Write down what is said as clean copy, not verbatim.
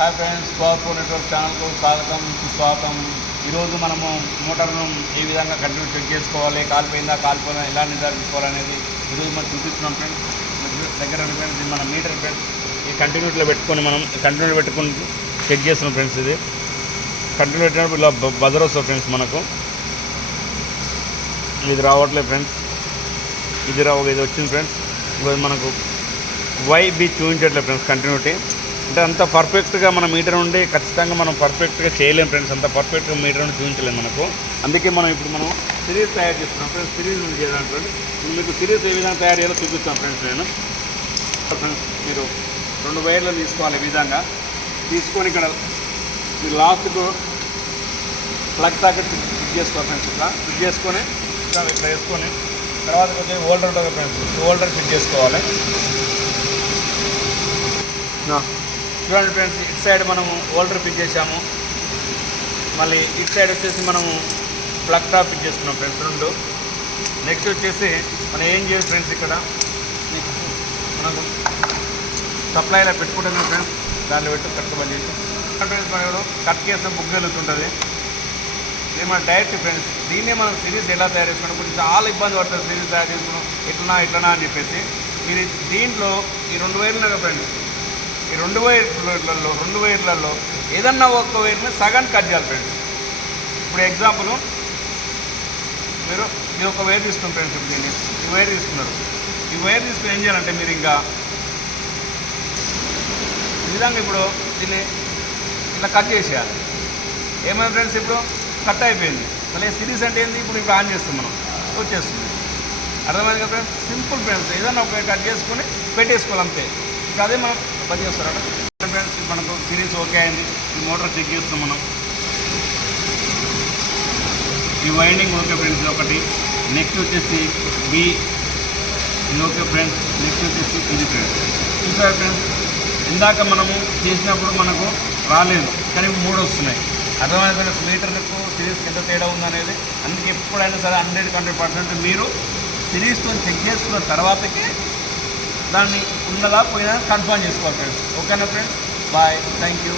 Hi friends, power network ఛానల్కు స్వాగతం సుస్వాగతం. ఈరోజు మనము మోటార్ను ఏ విధంగా కంటిన్యూ చెక్ చేసుకోవాలి, కాలిపోయిందా కాలిపోయిందా ఎలా నిర్ధారించుకోవాలనేది ఈరోజు మనం చూపిస్తున్నాం ఫ్రెండ్స్. దగ్గర ఫ్రెండ్స్ మన మీటర్ ఫ్రెండ్స్ ఈ కంటిన్యూటీలో పెట్టుకొని మనం కంటిన్యూ పెట్టుకుని చెక్ చేస్తున్నాం ఫ్రెండ్స్. ఇది కంటిన్యూ పెట్టినప్పుడు ఇలా బజర్ వస్తుంది ఫ్రెండ్స్. మనకు ఇది రావట్లేదు ఫ్రెండ్స్, ఇది వచ్చింది ఫ్రెండ్స్. మనకు వైబి చూపించట్లేదు ఫ్రెండ్స్. కంటిన్యూటీ అంటే అంత పర్ఫెక్ట్గా మన మీటర్ నుండి ఖచ్చితంగా మనం పర్ఫెక్ట్గా చేయలేం ఫ్రెండ్స్. అంత పర్ఫెక్ట్గా మీటర్ నుండి చూపించలేము మనకు. అందుకే మనం సిరీస్ తయారు చేస్తున్నాం ఫ్రెండ్స్. సిరీస్ నుండి చేయాలంటే మీకు సిరీస్ ఏ విధంగా తయారు చేయాలో చూపిస్తాను ఫ్రెండ్స్. ఫ్రెండ్స్ మీరు 2 వైర్లు తీసుకోవాలి. ఈ విధంగా తీసుకొని ఇక్కడ మీరు లాస్ట్కు ప్లగ్ సాకెట్ ఫిట్ చేసుకోవాలి ఫ్రెండ్స్. ఇట్లా ఫిట్ చేసుకొని ఇట్లా వేసుకొని తర్వాత కొంచెం హోల్డర్ ఉంటుంది ఫ్రెండ్స్. హోల్డర్ ఫిట్ చేసుకోవాలి. చూడండి ఫ్రెండ్స్, ఇటు సైడ్ మనము హోల్డర్ ఫిట్ చేసాము. మళ్ళీ ఇటు సైడ్ వచ్చేసి మనము ప్లగ్ టాప్ ఫిట్ చేసుకున్నాం ఫ్రెండ్స్ 2. నెక్స్ట్ వచ్చేసి మనం ఏం చేయాలి ఫ్రెండ్స్, ఇక్కడ నెక్స్ట్ మనకు సప్లైలో పెట్టుకుంటున్నాం ఫ్రెండ్స్. దాంట్లో పెట్టి కట్టుకోమని చేసి ఫ్రెండ్స్ మనం కట్ చేసిన బుక్ వెళ్తుంటుంది. ఇది మన డైరెక్ట్ ఫ్రెండ్స్. దీన్నే మనం సిరీస్ ఎలా తయారు చేసుకున్నాం, కొంచెం చాలా ఇబ్బంది పడుతుంది సిరీస్ తయారు చేసుకున్నాం ఇట్లనా అని చెప్పేసి. మీరు దీంట్లో ఈ 2 వైర్లు ఫ్రెండ్స్, ఈ 2 వైర్లలో ఏదన్నా ఒక్క వైర్ని సగం కట్ చేయాలి ఫ్రెండ్స్. ఇప్పుడు ఎగ్జాంపుల్ మీరు ఇది ఒక వైర్ తీసుకున్నాం ఫ్రెండ్స్. ఇప్పుడు దీన్ని ఈ వైర్ తీసుకున్నారు. ఈ వైర్ తీసుకుని ఏం చేయాలంటే మీరు ఇంకా ఈ విధంగా ఇప్పుడు దీన్ని ఇలా కట్ చేసేయాలి. ఏమైనా ఫ్రెండ్స్ ఇప్పుడు కట్ అయిపోయింది. మళ్ళీ సిరీస్ అంటే ఏంది, ఇప్పుడు ఆన్ చేస్తాం మనం, వచ్చేస్తుంది. అర్థమైంది కదా ఫ్రెండ్స్. Simple friends. ఏదన్నా ఒక కట్ చేసుకొని పెట్టేసుకోవాలి అంతే. ఇంకా అదే మనం పని చేస్తారట ఫ్రెండ్స్. మనకు సిరీస్ ఓకే అయింది. ఈ మోటార్ చెక్ చేస్తాం మనం. ఈ వైండింగ్ ఓకే ఫ్రెండ్స్ ఒకటి. నెక్స్ట్ వచ్చేసి బి ఇది ఓకే ఫ్రెండ్స్. నెక్స్ట్ వచ్చేసి ఇది ఫ్రెండ్స్. చూసారు ఫ్రెండ్స్, ఇందాక మనము చేసినప్పుడు మనకు రాలేదు, కానీ 3 వస్తున్నాయి. అర్థమైన ఫ్రెండ్స్ మీటర్లకు సిరీస్కి ఎంత తేడా ఉందనేది. అందుకే ఎప్పుడైనా సరే 100% మీరు సిరీస్తో చెక్ చేసుకున్న తర్వాతకే దాన్ని ఉన్నదా పోయినా కన్ఫర్మ్ చేసుకోవాలి ఫ్రెండ్స్. ఓకేనా ఫ్రెండ్స్, బాయ్, థ్యాంక్ యూ.